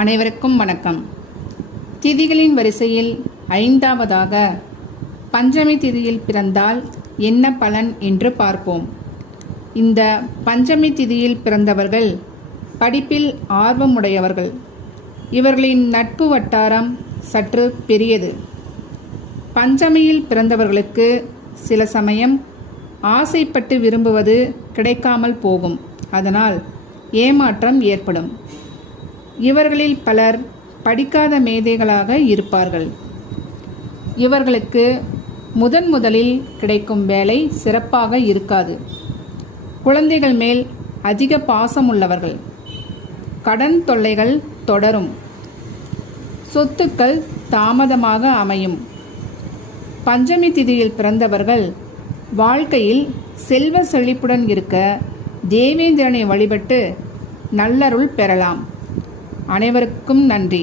அனைவருக்கும் வணக்கம். திதிகளின் வரிசையில் ஐந்தாவதாக பஞ்சமி திதியில் பிறந்தால் என்ன பலன் என்று பார்ப்போம். இந்த பஞ்சமி திதியில் பிறந்தவர்கள் படிப்பில் ஆர்வமுடையவர்கள். இவர்களின் நட்பு வட்டாரம் சற்று பெரியது. பஞ்சமியில் பிறந்தவர்களுக்கு சில சமயம் ஆசைப்பட்டு விரும்புவது கிடைக்காமல் போகும். அதனால் ஏமாற்றம் ஏற்படும். இவர்களில் பலர் படிக்காத மேதைகளாக இருப்பார்கள். இவர்களுக்கு முதன் முதலில் கிடைக்கும் வேலை சிறப்பாக இருக்காது. குழந்தைகள் மேல் அதிக பாசம் உள்ளவர்கள் கடன் தொல்லைகள் தொடரும். சொத்துக்கள் தாமதமாக அமையும். பஞ்சமி திதியில் பிறந்தவர்கள் வாழ்க்கையில் செல்வ செழிப்புடன் இருக்க தேவேந்திரனை வழிபட்டு நல்லருள் பெறலாம். அனைவருக்கும் நன்றி.